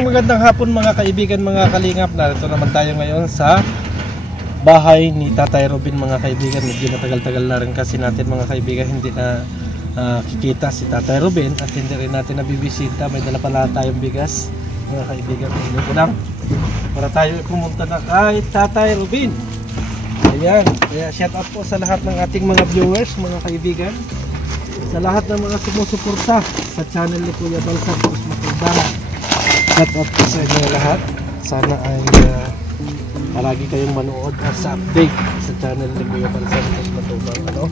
magandang hapon mga kaibigan, mga kalingap. Narito naman tayo ngayon sa bahay ni Tatay Robin mga kaibigan. Medyo matagal-tagal na rin kasi natin mga kaibigan hindi na kikita si Tatay Robin at hindi rin natin nabibisita. May dala pala tayong bigas mga kaibigan. Hindi ko lang para tayo pumunta na kay Tatay Robin. Ayan, kaya shout out po sa lahat ng ating mga viewers mga kaibigan, sa lahat ng mga sumusuporta sa channel ni Kuya Balsan Cruz Matubang. Shout out po sa inyo lahat. Sana ay palagi kayong manood at sa update sa channel ni Kuya Balsan Cruz Matubang. Ano?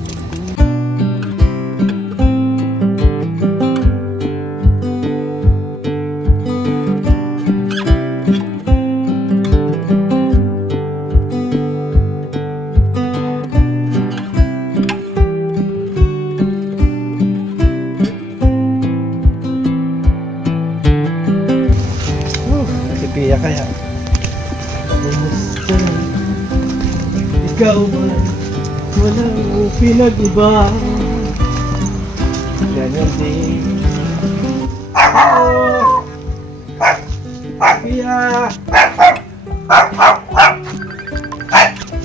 Kaya kumusta ikaw man walang pinag-iba ganyan din kaya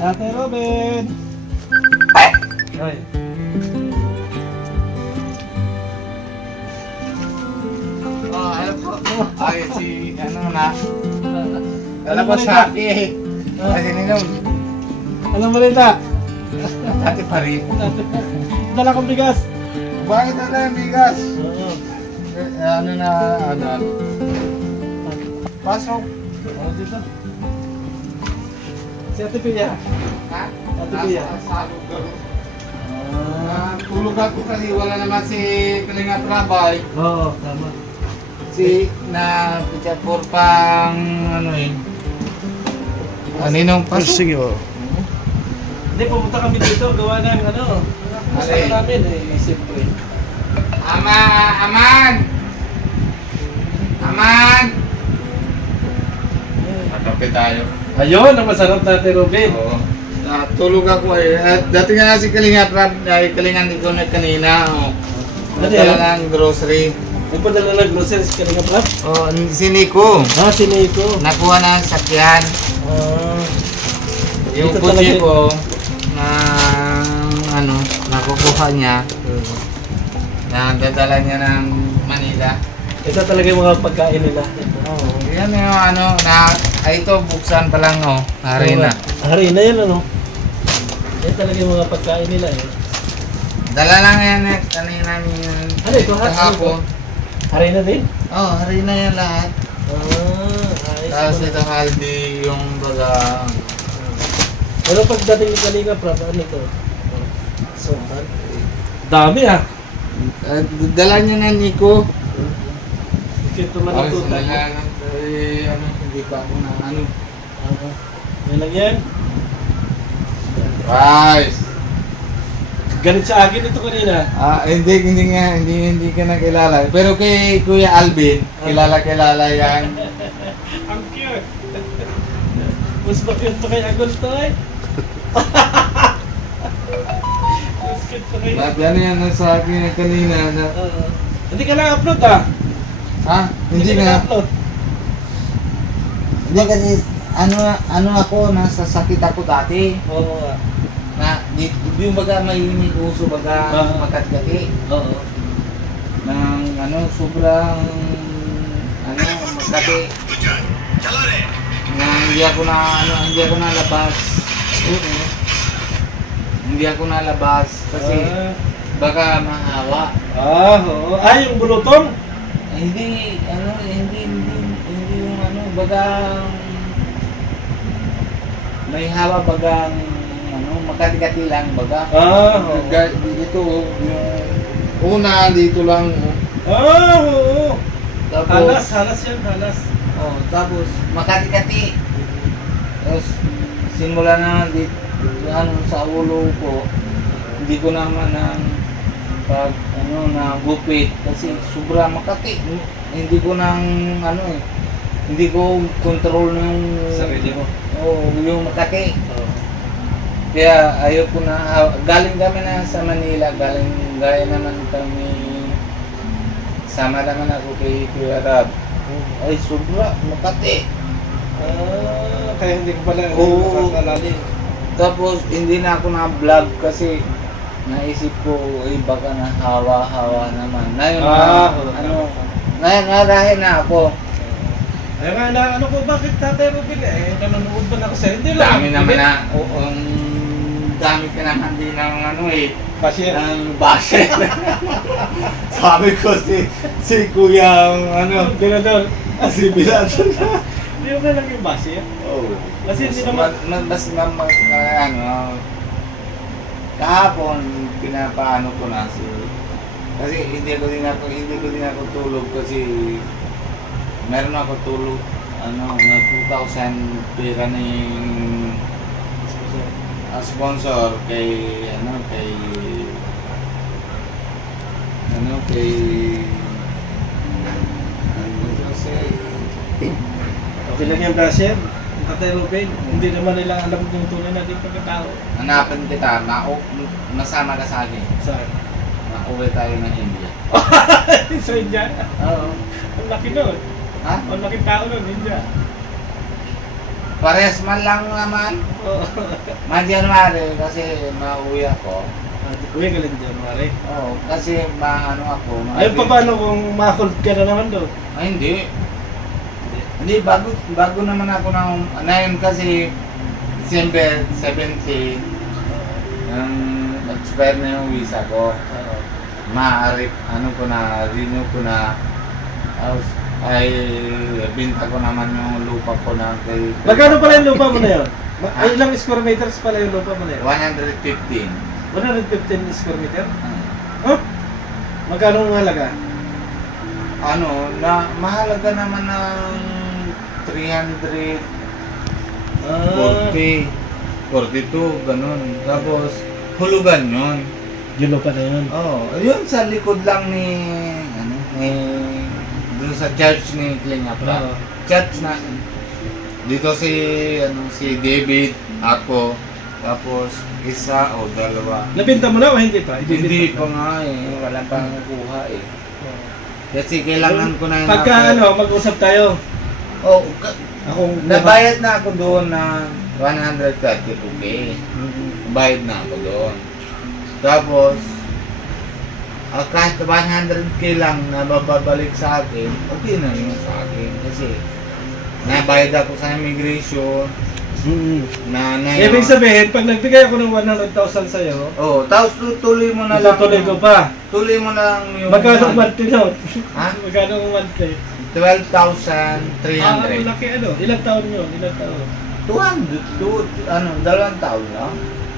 Tatay Robin ay ay si ano na alam ko siya kasi ninom anong balita? dati pa rin dala kong bigas bakit dala yung bigas? Ano na ano pasok dito si Ate Pia ha? Ate Pia tulog ako kasi wala naman si Kalinga Trabay oo tama si na picture for pang ano aninong pasok? Sige o hindi pumunta kami dito gawa ng ano gusto namin siyempre Aman nakape tayo ayun ang masarap Tatay Robin oo tulog ako at dati nga si Kalinga Kalinga ni ko na kanina dala ng grocery nagpadala ng groceries ka nga pala? Oh, si Nico. Si Nico. Nakuha na ang sakyan. Yung kutsi ko na ano, nakukuha niya. Na dadala niya ng Manila. Ito talaga yung mga pagkain nila. Yan yung ano, ito buksan pa lang harina. Harina yan ano? Yan talaga yung mga pagkain nila Dala lang yan kanina ano ito? Kahapon. Harina din? Harina yan lahat. Tapos ito haldi yung baga. Pero pagdating ni Kalinga Prab, ano ito? Sumpan? Dami Dala niya na Nico. Ito man ang tutay. Hindi pa ako na ano. Yan lang yan? Rice. Ganit sa akin ito kanina. Hindi ka na kilala. Pero kay Kuya Alvin, kilala yan. Ang cute. Mas cute pa kay Agol to Mas cute pa kay Yan yan sa akin kanina na. Hindi ka lang upload Hindi ka upload. Hindi kasi ano ako, nasa sakit ako dati. Oo Na yung baga may uso baga makatgati. Oo. Nang sobrang makati. Na hindi ako nalabas. Hindi ako nalabas kasi baka mahawa. Oo. Yung bulutong? Hindi yung baga may hawa bagang makati-kati lang baga. Dito yung una dito lang. Oo. Tapos halas yan. Tapos makati-kati. Tapos simula na dito sa ulo ko. Hindi ko naman pag na gupit kasi sobra makati. Hindi ko hindi ko control yung sarili mo. Yung makati. Kaya ayoko na, galing kami na sa Manila, gaya naman kami, sama naman ako kay Kuya Rab. Ay, sobra, Makati. Kaya hindi ko pala Oo. nakakalalim. Tapos, hindi na ako na-vlog kasi naisip ko, baka na hawa-hawa naman. Ngayon dahil na ako. Ay nga na, ano ko, bakit Tatay Robin nanonood ba na ako sa'yo? Hindi lang. Dami naman na, dami ka naman din ng Basher. ng basher. Sabi ko si Kuya, Dinador. si Bilal. Hindi mo na lang yung basher. Oh. Kasi hindi naman. Mas kahapon pinapaano ko na kasi hindi ko din ako tulog kasi meron ako tulog na 2,000 pera ni sponsor kay Okay lang yung basher. Tatay Robin, hindi naman nila alam yung tunay natin pagkatao. hanapin kita, masama ka sa akin. Saan? Nauwi tayo ng India. Sa India? Oo. Ang laki nun. Ha? Ang laki tao nun, India. Parehas man lang naman. Oo. Ma-January kasi mauwi ako. Uy, galing dyan, Mare. Oo, kasi ako. Ayun pa paano kung ma-hold ka na naman doon? Ay, hindi. Hindi, bago naman ako ngayon kasi December 17, expire na yung visa ko. Maaari, renew ko na. Ay, binta ko naman yung lupa ko na kay... Magkano pala yung lupa mo na yun? Ay, ilang square meters pala yung lupa mo na yun? 115. 115 square meter? Huh? Magkano ang halaga? Mahalaga naman ng 340, 42, ganun. Tapos, hulugan yun. Yung lupa na yun? Yun sa likod lang dun sa church ni Klingapra. Church na. Dito si David, ako, tapos isa o dalawa. Nabinta mo na o hindi pa? Hindi pa nga wala pang kuha Kasi kailangan ko na pagka mag-usap tayo. Nabayad na ako doon na 132K. Bayad na ako doon. Tapos, kahit 100K lang na babalik sa akin, okay na yun sa akin. Kasi, nabayad ako sa immigration. Ibig sabihin, pag nagbigay ako ng 100,000 sa'yo, tapos tuloy mo na lang. Tutuloy ko pa. Tuloy mo lang yung... Magkano monthly no? Ha? Magkano monthly? 12,300. Laki Ilang taon yun? 200, 2 taon lang.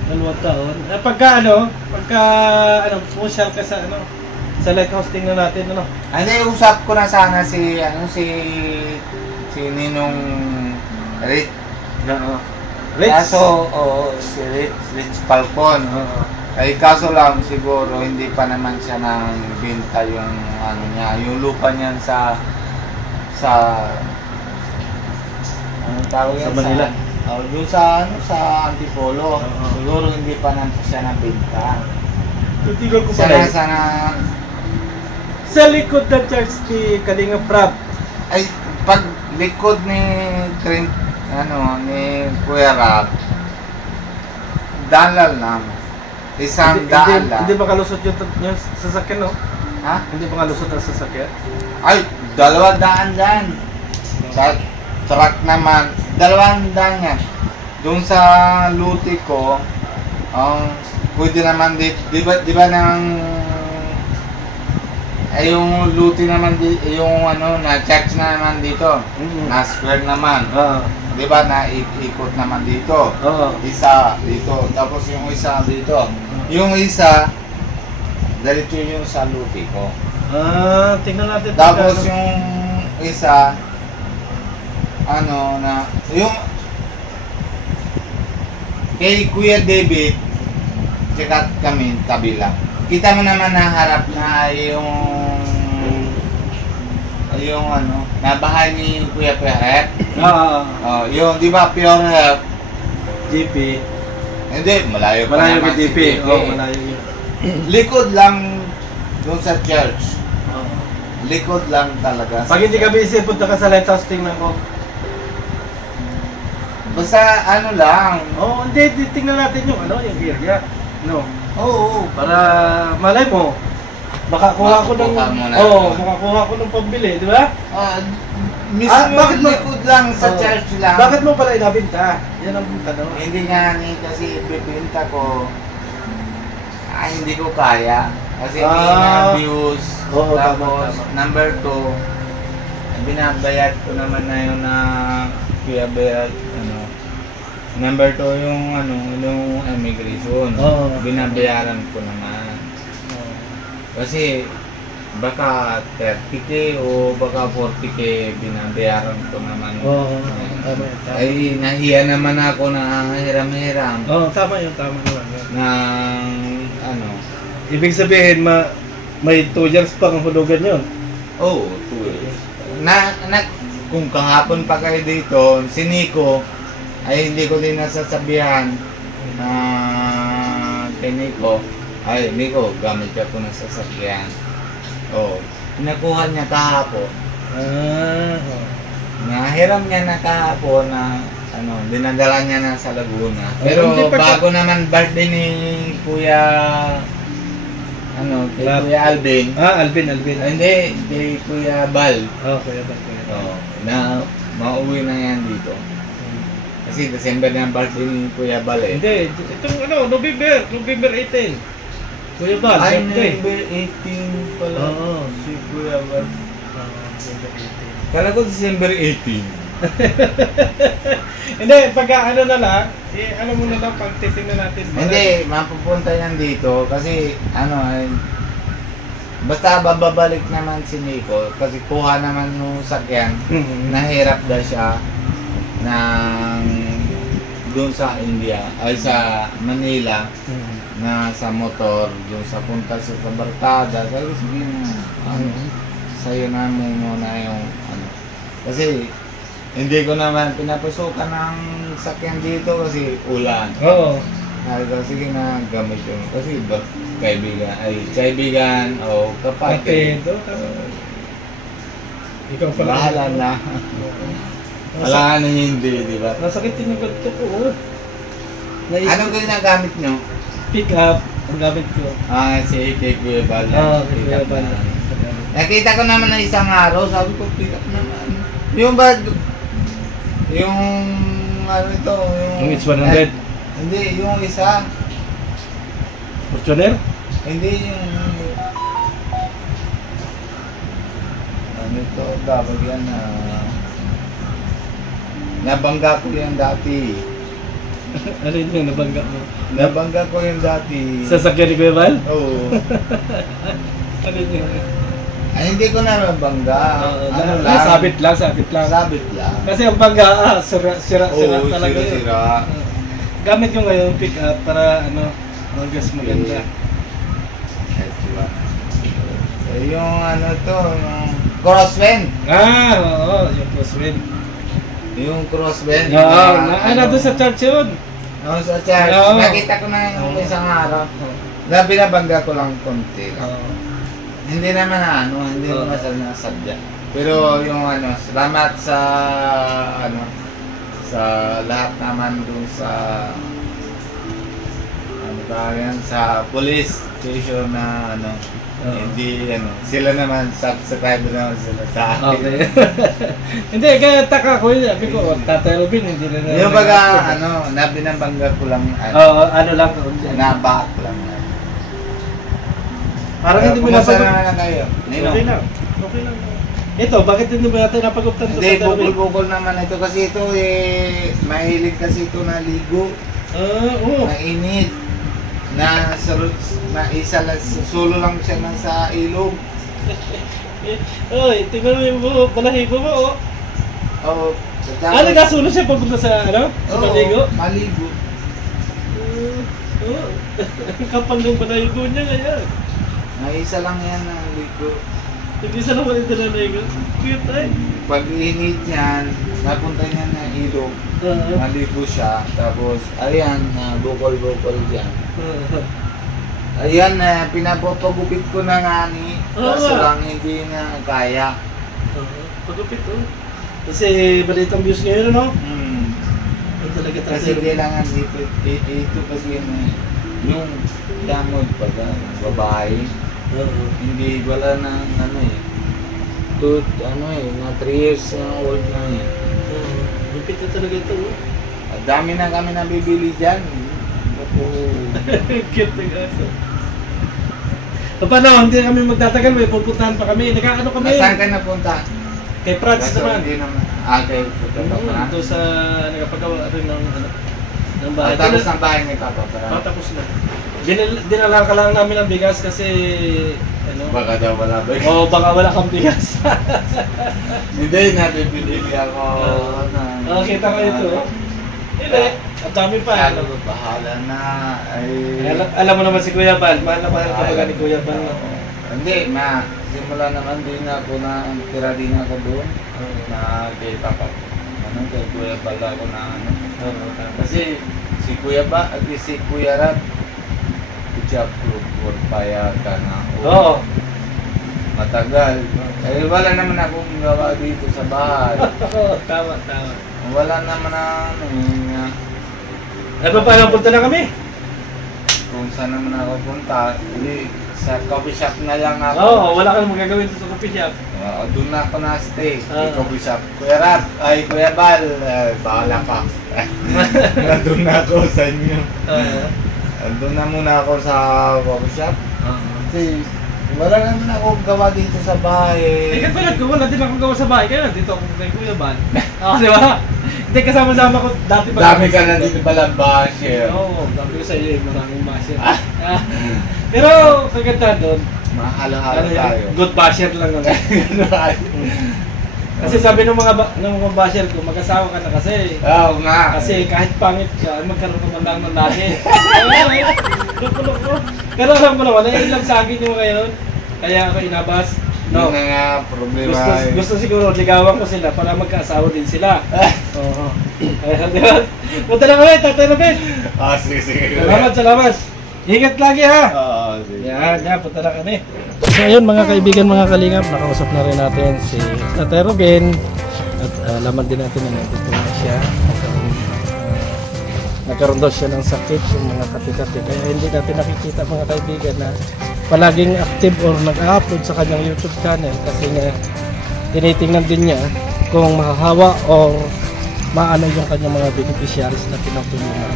2 taon? Pagka social ka sa lighthouse tingnan natin, Usap ko na sana si Ninong Rich. Rich? Kaso, si Rich Falcon. Kaso lang siguro hindi pa naman siya nang binta yung yung lupa niyan sa tawag yan sa Manila. Yung sa Antipolo. Siguro hindi pa naman siya nabinta. Tutigal ko pa Sana sa likod ng church ni Kalinga Prab. ay pag likod ni Kuya Rap, dalal lang. Isang daan lang. Hindi ba kalusot yung sasakyan, no? Ha? Hindi ba kalusot ang sasakyan? Ay, 200 dyan. Truck naman, 200 yan. Doon sa luti ko, pwede naman dito, di ba yung luti naman yung na church na naman dito, na square naman. Di ba ikot naman dito. Isa dito, tapos yung isa dito. Yung isa dito yung sa luti ko. Tingnan natin. Tapos yung isa yung kay Kuya David tsaka kami tabi lang. Kita mo naman na harap na yung nabahay ni Kuya Perret. Yung di ba Pure Help GP. Hindi, malayo kay GP. Malayo yun. Likod lang doon sa church. likod lang talaga. Pag hindi ka busy, punta ka sa lighthouse, tingnan ko. Basta ano lang. Oo, hindi, tingnan natin yung area. No. Oo. Para malay mo, makakuha ko ng makakuha ko ng pambili, di ba? Mismo bakit mo- likod lang sa church lang. Bakit mo pala inabinta? Yan ang tanong. Hindi nga ni kasi ibibenta ko. Hindi ko kaya. Kasi hindi na views. Oo, Tapos, tama. number 2, binabayad ko naman na yun na kaya bayad, number 2 yung immigration. Oo. Binabayaran ko naman. Kasi, baka 30k o baka 40k binabayaran ko naman. Oo, tama. Ay, nahiya naman ako na hiram-hiram. Oo, tama naman yun. Ng Ibig sabihin, may 2 years pang hulugan yun. Oh, 2 years. Kung kahapon pa kayo dito, si Nico, ay hindi ko din nasasabihan na kay Nico, ay Nico, gamit ka ko ng sasakyan. Oh, pinakuha niya kahapon. Nahiram niya na kahapon na dinadala niya na sa Laguna. Pero bago naman birthday ni Kuya kay Kuya Alvin. Alvin. Hindi, kay Kuya Bal. Kuya Bal. Na mauwi na yan dito. Kasi December na ang birthday ni Kuya Bal eh. Hindi, itong November 18. Kuya Bal, Ay, birthday. November 18 pala. Oo. Si Kuya Bal. November 18. Kala ko December 18. Hindi, pagka na lang, mo na lang pag titingnan natin. Hindi, mapupunta yan dito kasi basta babalik naman si Nico kasi kuha naman nung sakyan. Nahirap daw siya doon sa India ay sa Manila na sa motor doon sa punta sa Barkada. Sabi ko sige sa'yo na muna yung kasi hindi ko naman pinapasukan ng sakyan dito kasi ulan. Oo. Sige na gamit yun. Kasi kaibigan o kapatid. Ikaw pala. Bahala na. Wala na hindi, di ba? Nasakit yung ganito ko. Anong ginagamit nyo? Pick up ang gamit ko. Si kay Kuya Bal. Kay Kuya Bal. Nakita ko naman na isang araw, sabi ko pick up naman. Yung bag, yung ito, Yung it's 100? Hindi, yung isa. Fortuner? Hindi yung ito, dapat yan nabangga ko yan dati. Ano yun yung nabangga mo? Nabangga ko yan dati. Sasakyan ni Kuya Bal? Oo. Ano yun? Ay, hindi ko na nabangga. Sabit lang. Sabit lang. Kasi ang bangga, sira Oo, talaga yun. sira. Gamit ko ngayon pick up para magas maganda. Diba? Yung yung crosswind. Oo, yung crosswind. Yung crosswind. Doon sa church yun. Sa church. Oo. Nakita ko na yung isang araw. Na binabangga ko lang konti. Hindi naman hindi naman nasadya. Pero yung salamat sa sa lahat naman dun sa sa police station na hindi sila naman subscriber naman sila sa akin. Okay. Hindi, kaya taka ko yun. Sabi ko, Tatay Robin, hindi na Yung baga, binabangga ko lang lang. nabahat ko lang. Parang hindi mo Kumusta napag... na kayo? Nino? Okay lang. Ito, bakit hindi mo natin napag-uptan ito? Hindi, bukol-bukol naman ito kasi ito mahilig kasi ito na ligo. Oo. Mainit. Na isa lang, sulo lang siya sa ilog. Oy, tingnan mo yung buhok, balahibo mo, Oo. nagkasulo siya papunta sa, sa maligo? Maligo. Ang kapal ng balahibo niya ngayon. Isa lang yan ang ligo. Hindi sa naman ito na ligo. Cute ay. Pag init yan, napunta niya na ilog. Maligo siya. Tapos, ayan, bukol-bukol dyan. Ayan, pinapapagupit ko na nga ni Oo Kaso nga. lang hindi na kaya. Pagupit oh. Kasi balitang views ngayon, no? Ang talaga Kasi kailangan ito kasi yung damod pag babae, hindi wala na ano eh. Na 3 years na old na eh. Gupit na talaga ito, oh. At dami na kami nabibili dyan. Cute na gaso. Paano, hindi kami magtatagal, may pupuntahan pa kami. Nagkaano kami? Nasaan ka napunta? Kay Prats Kaso naman. hindi naman. Okay, punta pa na. Ito sa nagpagawa rin ng bahay. Tapos ng bahay ni Papa para. Tapos na. Dinala ka lang namin ng bigas kasi ano? Baka daw wala ba? Oo, baka wala kang bigas. Hindi, nabibili ako. Kita ko ito. Hindi, ang dami pa. Ano, bahala na. Ay, Alam mo naman si Kuya Bal, mahal na mahal ka ba ni Kuya Bal? hindi, simula naman din ako na tira din ako doon. Na kay Papa. Kay Kuya Bal ako na ano. Kasi si Kuya Ba at si Kuya Rat, job group paya ka na. Oo. Matagal. Eh wala naman akong gawa dito sa bahay. Tama. Wala naman na Ano pa, punta na kami? kung saan naman ako punta. Hindi, sa coffee shop na lang ako. Oo, wala kang magagawin sa coffee shop. Doon na ako na stay. Coffee shop. Kuya Rat, ay Kuya Bal, bahala ka. Nandun na ako sa inyo. Doon na muna ako sa coffee shop. Kasi wala naman ako gawa dito sa bahay. Ikaw pala, wala din akong gawa sa bahay. Kaya dito ako kay Kuya Bal. Di ba? Hindi, kasama-sama ko dati pa. Dami ka na dito pala basher. Oo, dami ko sa iyo, maraming basher. Pero, kaganda doon. Mahalo-halo tayo. Good basher lang naman. Kasi sabi ng mga basher ko, mag-asawa ka na kasi. Oo nga. Kasi kahit pangit ka, magkaroon ka man lang ng lahi. Loko-loko. Pero alam mo naman, naiilang sa akin yung ngayon. Kaya ako inabas. No. Yun na nga, problema. Gusto siguro, ligawan ko sila para magkaasawa din sila. Oo. Punta na kami, Tatay Robin. Sige. Salamat. Ingat lagi ha. Oo, sige. Yan, punta na kami. So ayun mga kaibigan, mga kalingap, nakausap na rin natin si Tatay Robin. At alaman din natin na nandito na siya. Nagkaroon daw siya ng sakit, yung mga kati-kati. Kaya hindi natin nakikita mga kaibigan na palaging active or nag-upload sa kanyang YouTube channel. Kasi nga, tinitingnan din niya kung mahahawa or maano yung kanyang mga beneficiaries na tinutulungan.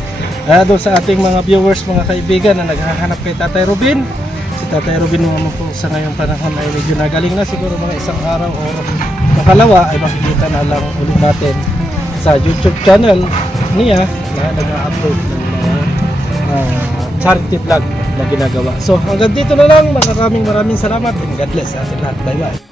Doon sa ating mga viewers, mga kaibigan na naghahanap kay Tatay Robin. Si Tatay Robin naman po sa ngayong panahon ay medyo nagaling na. Siguro mga isang araw o makalawa ay makikita na lang ulit natin sa YouTube channel niya na nag-upload ng mga charity vlog na ginagawa. So hanggang dito na lang, maraming salamat and God bless sa ating lahat. Bye bye.